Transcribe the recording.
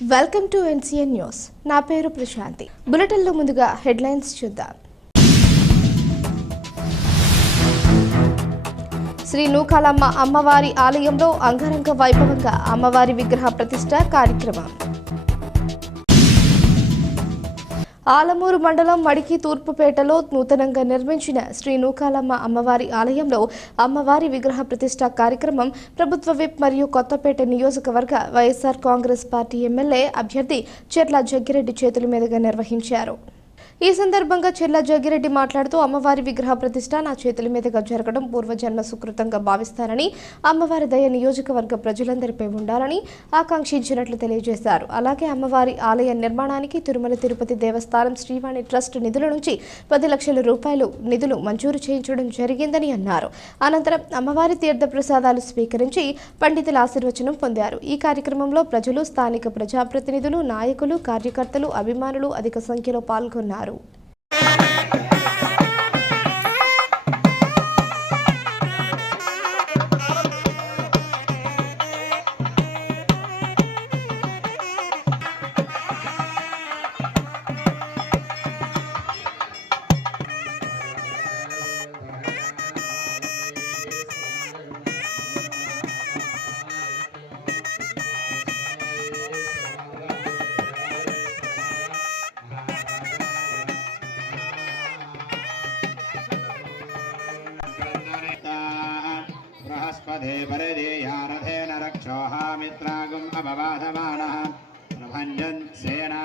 Welcome to NCN news. నా పేరు ప్రశాంతి. బులెటిన్లో ముందుగా హెడ్లైన్స్ చూద్దాం. శ్రీ నూకాలమ్మ అమ్మవారి ఆలయంలో అంగరంగ వైభవంగా అమ్మవారి విగ్రహ ప్రతిష్ఠ కార్యక్రమం. ఆలమూరు మండలం మడికి తూర్పుపేటలో నూతనంగా నిర్మించిన శ్రీ నూకాలమ్మ అమ్మవారి ఆలయంలో అమ్మవారి విగ్రహ ప్రతిష్ఠ కార్యక్రమం ప్రభుత్వ విప్ మరియు కొత్తపేట నియోజకవర్గ వైఎస్ఆర్ కాంగ్రెస్ పార్టీ ఎమ్మెల్యే అభ్యర్థి చెర్ల జగ్గిరెడ్డి చేతుల మీదుగా నిర్వహించారు. ఈ సందర్భంగా చెర్ల జగ్గిరెడ్డి మాట్లాడుతూ అమ్మవారి విగ్రహ ప్రతిష్ఠ నా చేతుల మీదుగా జరగడం పూర్వజన్మ సుకృతంగా భావిస్తానని, అమ్మవారి దయ నియోజకవర్గ ప్రజలందరిపై ఉండాలని ఆకాంక్షించినట్లు తెలియజేశారు. అలాగే అమ్మవారి ఆలయ నిర్మాణానికి తిరుమల తిరుపతి దేవస్థానం శ్రీవాణి ట్రస్ట్ నిధుల నుంచి 10 లక్షల రూపాయలు నిధులు మంజూరు చేయించడం జరిగిందని అన్నారు. అనంతరం అమ్మవారి తీర్థ ప్రసాదాలు స్వీకరించి పండితుల ఆశీర్వచనం పొందారు. ఈ కార్యక్రమంలో ప్రజలు, స్థానిక ప్రజాప్రతినిధులు, నాయకులు, కార్యకర్తలు, అభిమానులు అధిక సంఖ్యలో పాల్గొన్నారు. बृहस्पति वरदेयारथेन रक्षोहा मित्रागुम् अपवादमानः प्रभञ्जन् सेना